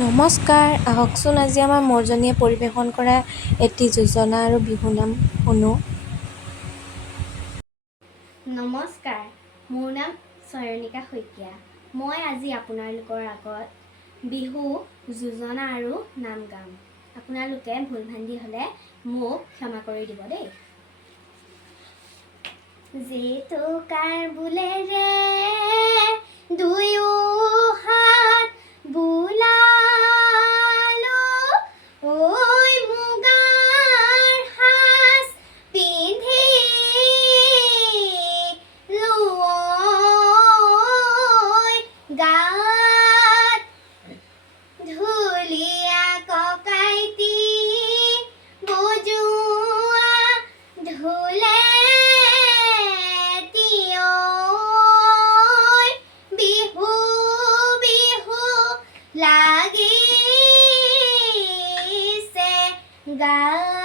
নমস্কাৰ, আহকচোন আজি আমাৰ মৰ্জনীয়ে পৰিৱেশন কৰা এটি যোজনা আৰু বিহুনাম শুনো। নমস্কাৰ, মোৰ নাম চয়নিকা শইকীয়া। মই আজি আপোনালোকৰ আগত বিহু যোজনা আৰু নাম গাম। আপোনালোকে ভুল ভ্ৰান্তি হ'লে মোক ক্ষমা কৰি দিব দেই। জেতুকাৰ বোলেৰে দুয়ো হাত বোলালো, ঐ মুগাৰ সাজ পিন্ধিলো, গাত ঢুলীয়া ককাইটি বজোৱা ঢোলে লাগিছে গাত।